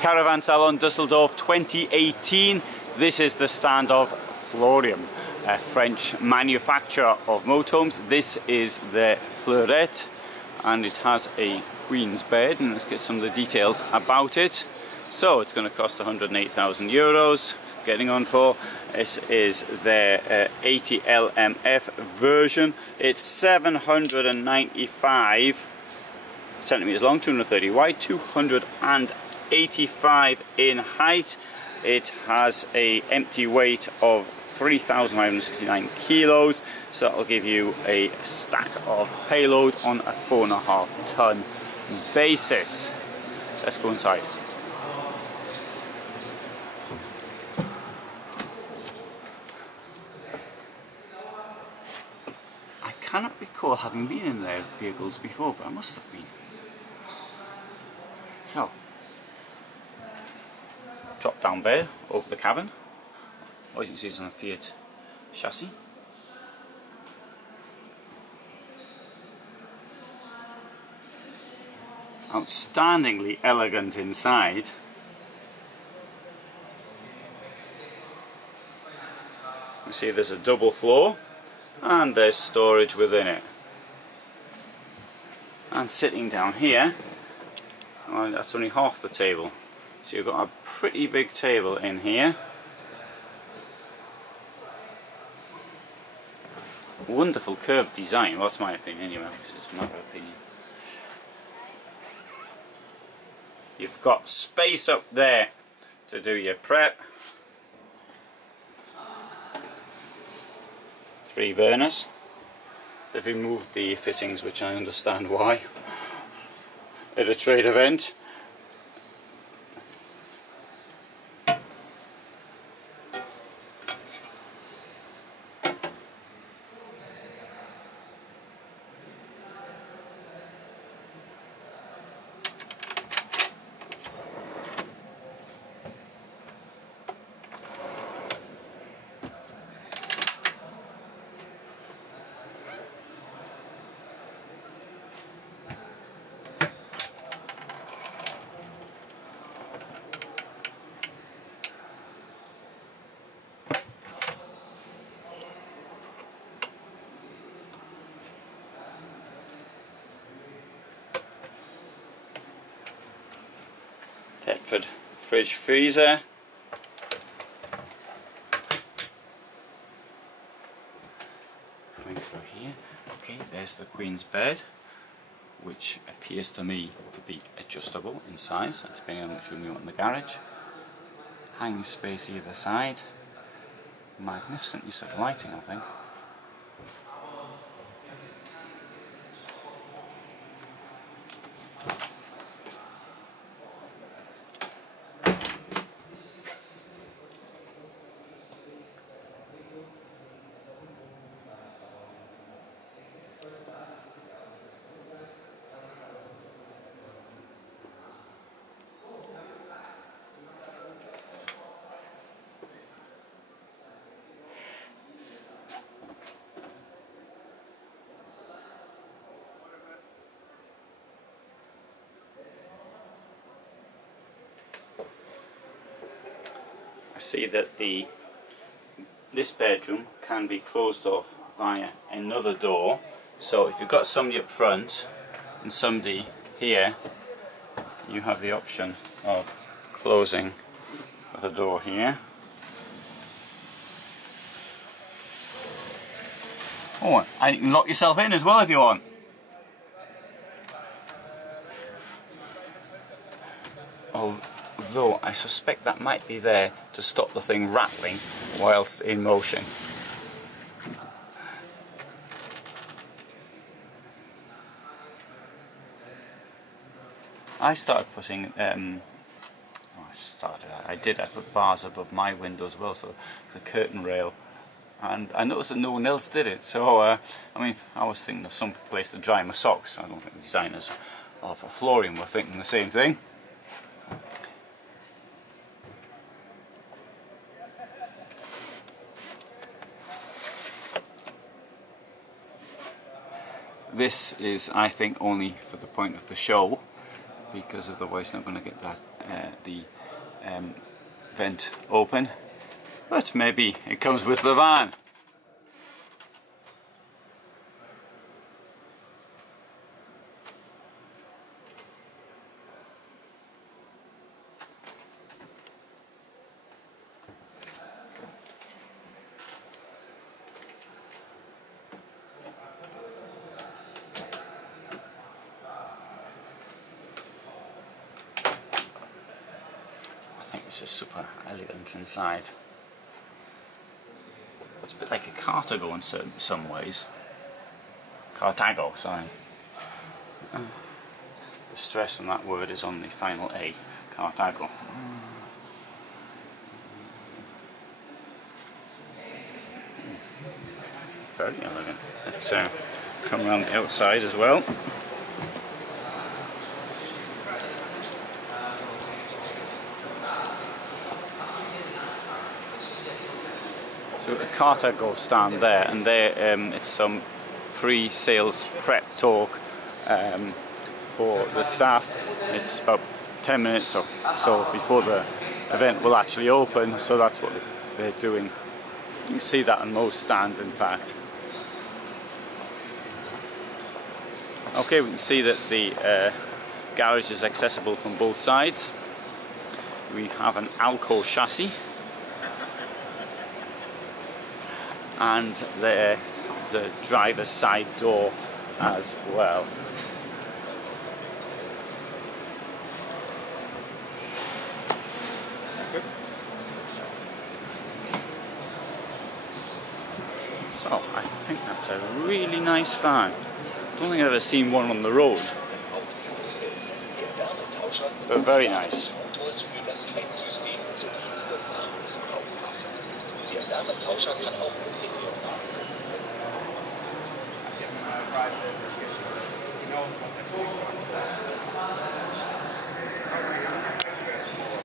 Caravan Salon Dusseldorf 2018. This is the stand of Fleurette, a French manufacturer of motorhomes. This is the Fleurette, and it has a queen's bed, and let's get some of the details about it. So it's going to cost 108,000 euros. Getting on for this is the 80 LMF version. It's 795 centimeters long, 230 wide, 285 in height. It has a empty weight of 3,569 kilos, so that'll give you a stack of payload on a 4.5 ton basis. Let's go inside. I cannot recall having been in their vehicles before, but I must have been. So, drop down bed over the cabin. As you can see, it's on a Fiat chassis. Outstandingly elegant inside. You see there's a double floor and there's storage within it. And sitting down here, well, that's only half the table. So you've got a pretty big table in here. Wonderful curved design. Well, that's my opinion anyway, because it's my opinion. You've got space up there to do your prep. 3 burners. They've removed the fittings, which I understand why, at a trade event. Thetford fridge freezer. Coming through here. Okay, there's the queen's bed, which appears to me to be adjustable in size, depending on which room you want in the garage. Hanging space either side. Magnificent use of lighting, I think. I see that this bedroom can be closed off via another door, so if you've got somebody up front and somebody here, you have the option of closing with a door here. Oh, and you can lock yourself in as well if you want. Although I suspect that might be there to stop the thing rattling whilst in motion. I started putting, I put bars above my window as well, so the curtain rail, and I noticed that no one else did it, so I mean, I was thinking of some place to dry my socks. I don't think the designers of flooring were thinking the same thing. This is, I think, only for the point of the show, because otherwise you're not going to get that the vent open, but maybe it comes with the van. I think this is super elegant inside. It's a bit like a Cartago in some ways. Cartago, sorry. The stress on that word is on the final A. Cartago. Very elegant. Let's come around the outside as well. So a Cartago stand there, and there it's some pre-sales prep talk for the staff. It's about 10 minutes or so before the event will actually open, so that's what they're doing. You can see that on most stands, in fact. Okay, we can see that the garage is accessible from both sides. We have an Alko chassis, and there's a driver's side door as well. So I think that's a really nice van. I don't think I've ever seen one on the road, but very nice.